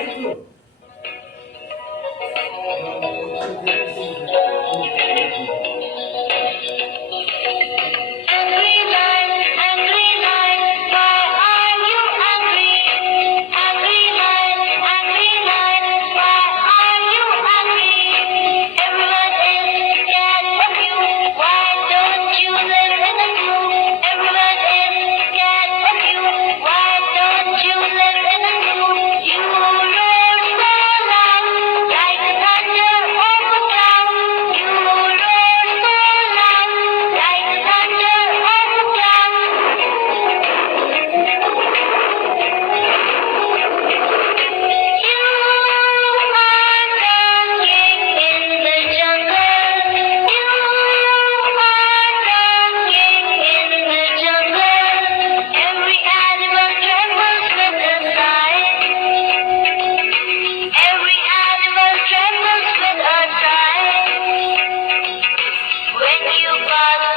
Angry lion, why are you angry? Angry lion, why are you angry? Everyone is scared of you. Why don't you live in a zoo? Everyone is scared of you. Why don't you live in a zoo? You roar so loud, like thunder overcloud. You roar so loud, like thunder overcloud. You are the king in the jungle. You are the king in the jungle. Every animal trembles with the sight. Every animal trembles with a sight. When you pass